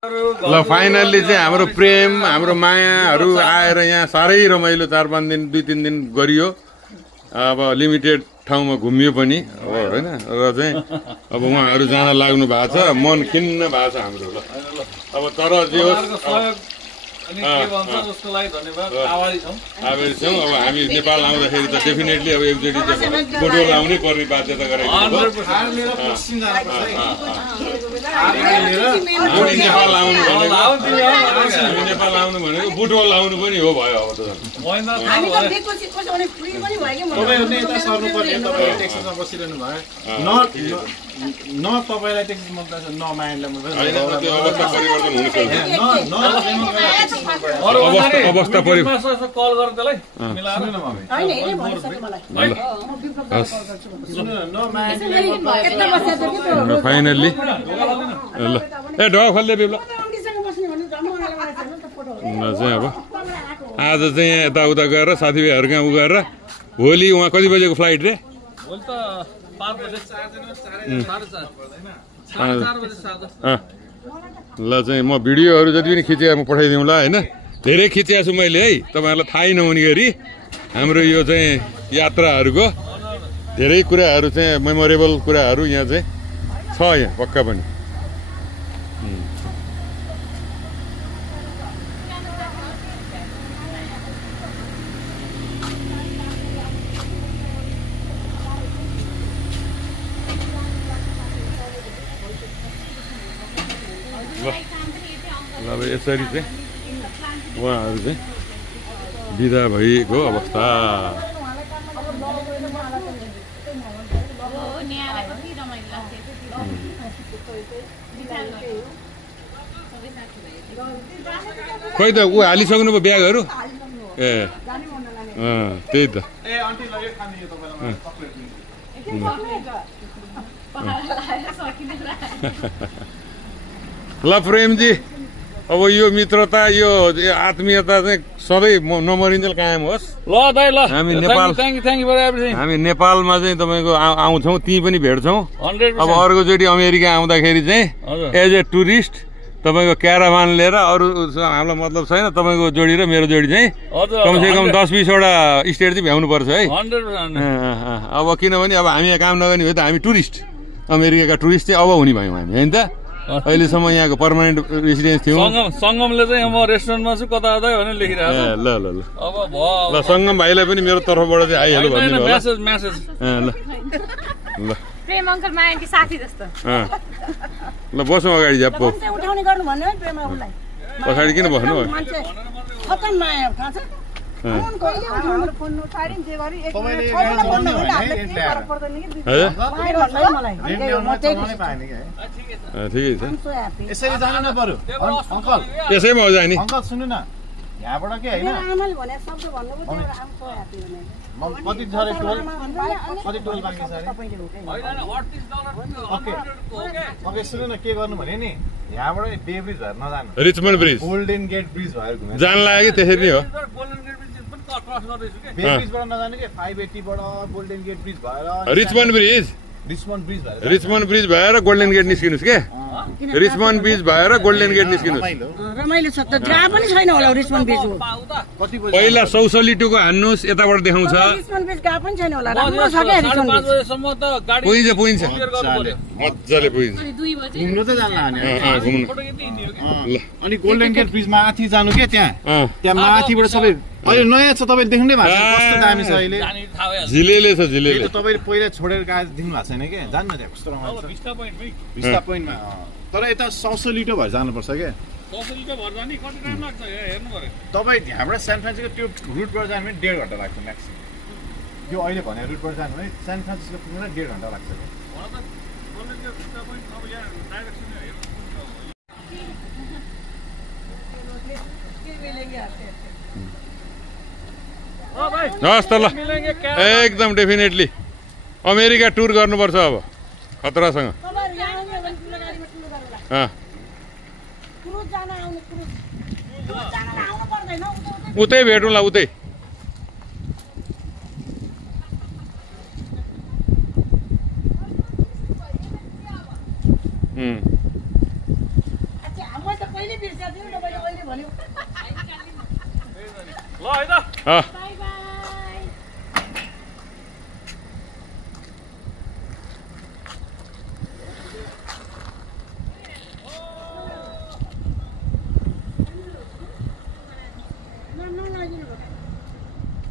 ल फाइनल्ली चाहिँ हाम्रो प्रेम हाम्रो मायाहरू आएर यहाँ साह्रै रमाइलो 4-5 दिन 2-3 दिन गरियो। अब लिमिटेड ठाउँमा घुमियो पनि अब हैन र चाहिँ अब उहाँहरू जान लाग्नु भएको छ। मन खिन्न भएको छ हाम्रो। ल अब तर जे होस् अनि के भन्छ जसको लागि धन्यवाद आभारी छौं। आभारी छौं। अब हामी नेपाल आउँदाखेरि त डेफिनेटली अब एकचोटि चाहिँ फोटो लाउनै पर्ने बाध्यता गरेको हो। नेपाल आउनु भनेको नेपाल आउनु भनेको फुटबल लाउनु पनि हो भयो अब त हामी त बेको चाहिँ कसो भने फ्री पनि भयो के तपाईहरुले यता सर्नु पर्ने तपाईहरु टेक्समा बसिरहनु भयो न तपाईलाई टेक्स मन पर्छ न माइन्डलाई मन पर्छ त्यो अवस्था परिवर्तन हुनु सक्छ। अवस्था परिवर्तन कल गर त्यसलाई मिलाएर हैन हैन भनिसके मलाई म बिपको कल गर्छु सुन्नु न माइन्डलाई मन पर्छ यता बसेछ के त्यो फाइनल्ली ल ए ढोका खोल्दै बिप्ल अम्डीसँग बस्ने भने जम्माले मलाई छैन त फोटो ल चाहिँ अब आज चाहिँ यताउता गएर साथीभाइहरु कहाँ उ गरेर भोलि उहाँ कति बजेको फ्लाइट रे? भोलि त 5 बजे 4:30 बजे 4:30 ल चाहिँ म भिडियोहरू जति पनि खिचेर म पठाइदिउँला हैन। धेरै खिचेको छु मैले है तपाईहरुलाई थाहै नहुने गरी हाम्रो यो चाहिँ यात्राहरूको धेरै कुराहरू चाहिँ मेमोरेबल कुराहरू यहाँ चाहिँ छ यहाँ पक्का पनि। अब यसरी चाहिँ उहाँहरू चाहिँ बिदा भएको अवस्था। खोइ त ऊ हालिसक्नु भयो ब्यागहरू ए त्यही त ए आन्टी ल यो खाने यो तपाईलाई चकलेट ल प्रेमजी अब यो मित्रता यो आत्मीयता चाहिँ सधैँ नमरिन्जेल कायम होस्। ल दाइ ल हामी Nepal thank you for everything. हामी नेपालमा चाहिँ तपाईको आउँछौँ ती पनि भेट्छौँ। 100% अब अर्कोचोटि अमेरिका आउँदाखेरि चाहिँ एज ए टुरिस्ट तपाईको क्याराभान लिएर अरू हामीलाई मतलब छैन। तपाईको जोडी र मेरो जोडी चाहिँ कमसेकम 10-20 वटा स्टेट चाहिँ भ्याउनु पर्छ है। 100%। अब किनभने अब हामी यहाँ काम नगर्ने भए त हामी टुरिस्ट अमेरिकाका टुरिस्ट चाहिँ अब हुने भयौँ हामी हैन त। अहिलेसम्म यहाँको पर्मानेन्ट रेसिडेन्स थियौँ। सङ्गमले चाहिँ म रेस्टुरेन्टमा छु कता कता भनेर लेखिरहेको ल ल ल अब भयो ल सङ्गम भाइलाई पनि मेरो तर्फबाट चाहिँ आइहाल्नु भन्नु होला। मेसेज ल ल प्रेम अङ्कल माया आन्टी साथी जस्तो ल बसौँ अगाडि ज्याप्पो उठाउने गर्नु भन्नु है प्रेम उलाई पछाडि किन बस्नु मान्छे खतम माया थाहा छ फोन कहिले उठाउनु फोन उठाएर जे गरी एक तपाईले मिनेट फोन गाडी नगर्दा चलाउनु हामीलाई है केही फरक पर्दैन कि हजुर मलाई भन्दै मलाई रेडियोमा चलाउनै पाएन के ठिकै छ सो ह्यापी यसरी जानु न बरु अंकल यसैमा हो जाने अंकल सुन्नु न यहाँबाट के हैन मेरो आमाले भने शब्द भन्नुभयो त्यो आम सो ह्यापी भने कति छ रे टोल कति टोल बाँकी छ रे तपाईले हो के ओके ओके सुन्नु न के गर्नु भने नि यहाँबाट बे ब्रिज भएर नजानु Richmond Bridge Golden Gate Bridge भएर घुमेर जान लाग्यो त्यसरी नै हो। बे ब्रिजबाट नजानु के 580 बाट गोल्डन गेट ब्रिज भएर रिचमन्ड ब्रिज रिचमन्ड ब्रिज भएर गोल्डन गेट निस्किनुस् के रिचमन्ड ब्रिज भएर गोल्डन गेट निस्किनुस्। रमाइलो छ त जहाँ पनि छैन होला रिचमन्ड बीच हो कति बजे पहिला सौसलिटोको हान्नुस् यताबाट देखाउँछ रिचमन्ड बीच गएको पनि छैन होला राम्रो छ के रिचमन्ड बीच बजेसम्म त गाडी पुगिन्छ मजाले पुगिन्छ 2 बजे घुम्नु त जान्न हाने घुम्नु फोटो खिच्दै हिँड्ने हो ल अनि गोल्डन गेट ब्रिज माथि जानु के त्यहाँ माथिबाट सबै अहिले नयाँ छ तपाईले देख्नु भएको छ कस्तो दामी छ अहिले जाने थाहा भइहाल्छ। झिलेले छ झिलेले त्यो तपाईले पहिला छोडेर गए दिनु भएको छैन के जान्न त्यहाँ कस्तो रमाइलो छ भिस्टा पोइन्टमै भिस्टा पोइन्टमा तर यता 600 लिटर भएर जानुपर्छ के 10 लिटर भर जाने कति टाइम लाग्छ हेर्नु पर्यो। तपाईँ यहाँबाट सान फ्रान्सिस्को त्यो रुटबाट जानु भने 1.5 घन्टा लाग्छ म्याक्सिमम। यो अहिले भने रुटबाट जानु भने सान फ्रान्सिस्को पुग्न 1.5 घन्टा लाग्छ भिस्टा पोइन्ट अब यहाँ डाइरेक्सन हेर्नु हस् त ल एकदम डेफिनेटली अमेरिका टुर गर्नुपर्छ अब खतरासँग। तपाईहरु यहाँ आउनु भने ठुलो गाडीमा ठुलो गाडीमा क्रुज जान आउनु क्रुज जान आउनु पर्दैन उतै भेटौँला उतै अच्छा कहिले बिर्स्या थियो तपाईँले अहिले भन्यो ल है त अँ